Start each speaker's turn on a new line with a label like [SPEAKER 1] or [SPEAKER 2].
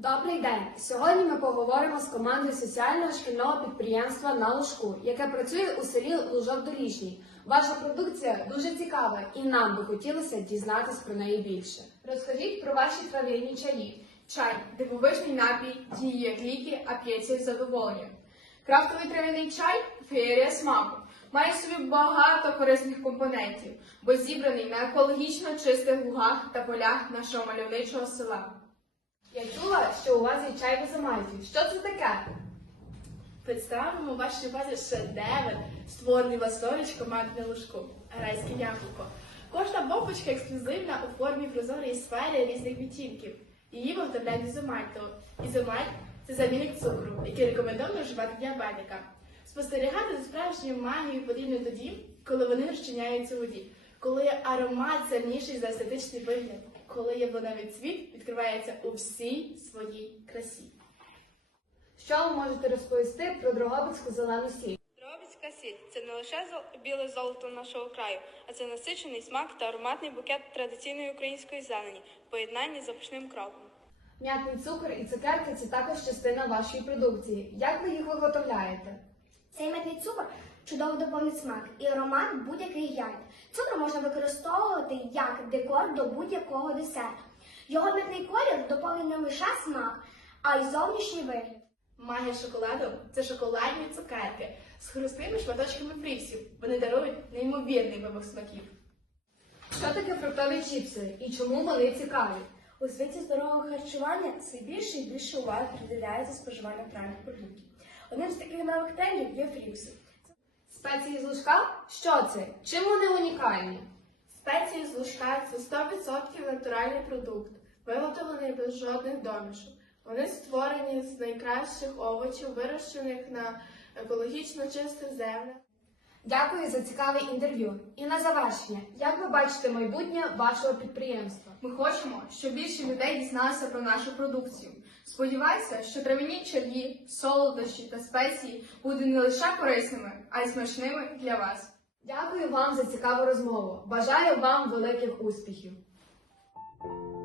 [SPEAKER 1] Добрий день! Сьогодні ми поговоримо з командою соціального шкільного підприємства «На Лужку», яке працює у селі Лужок-Долішній. Ваша продукція дуже цікава і нам би хотілося дізнатись про неї більше.
[SPEAKER 2] Розкажіть про ваші трав'яні чаї. Чай – дивовижний напій, діє як ліки, а п'ється із задоволенням. Крафтовий трав'яний чай – феєрія смаку. Має в собі багато корисних компонентів, бо зібраний на екологічно чистих лугах та полях нашого мальовничого села.
[SPEAKER 1] Я чула, що у вас є чай без амальтів. Що це таке?
[SPEAKER 3] Представимо вашій увазі шедевр, створений власноруч команди «На Лужку» – райське яблуко. Кожна бомбочка ексклюзивна у формі прозорої сфери різних відтінків. Її виготовляють ізомальту. Ізомальт – це замінник цукру, який рекомендовано вживати діабетикам. Спостерігати за справжньою магією потрібно тоді, коли вони розчиняються у воді, коли аромат сильніший за естетичний вигляд, коли яблуневий цвіт відкривається у всій своїй красі.
[SPEAKER 1] Що ви можете розповісти про Дрогобицьку зелену сіль?
[SPEAKER 4] Дрогобицька сіль – це не лише біле золото нашого краю, а це насичений смак та ароматний букет традиційної української зелені в поєднанні з запашним кропом.
[SPEAKER 1] М'ятний цукор і цукерки – це також частина вашої продукції. Як ви їх виготовляєте?
[SPEAKER 5] Цей м'ятний цукор чудово доповнить смак і аромат будь-яких ягід. Цукор можна використовувати як декор до будь-якого десерту. Його м'ятний колір доповнить не лише смак, а й зовнішній вигляд.
[SPEAKER 3] Магія шоколаду – це шоколадні цукерки з хрусткими шматочками фрісів. Вони дарують неймовірний вибух смаків.
[SPEAKER 1] Що таке фруктові чіпси і чому вони цікаві?
[SPEAKER 5] У світі здорового харчування все більше і більше уваги приділяється споживанню правильних продуктів. Одним з таких нових трендів є фрікси.
[SPEAKER 1] Спеції з Лужка? Що це? Чим вони унікальні?
[SPEAKER 2] Спеції з Лужка – це 100% натуральний продукт, виготовлений без жодних домішок. Вони створені з найкращих овочів, вирощених на екологічно чистих землях.
[SPEAKER 1] Дякую за цікаве інтерв'ю. І на завершення, як ви бачите майбутнє вашого підприємства?
[SPEAKER 2] Ми хочемо, щоб більше людей дізналося про нашу продукцію. Сподіваюся, що трав'яні чаї, солодощі та спеції будуть не лише корисними, а й смачними для вас.
[SPEAKER 1] Дякую вам за цікаву розмову. Бажаю вам великих успіхів!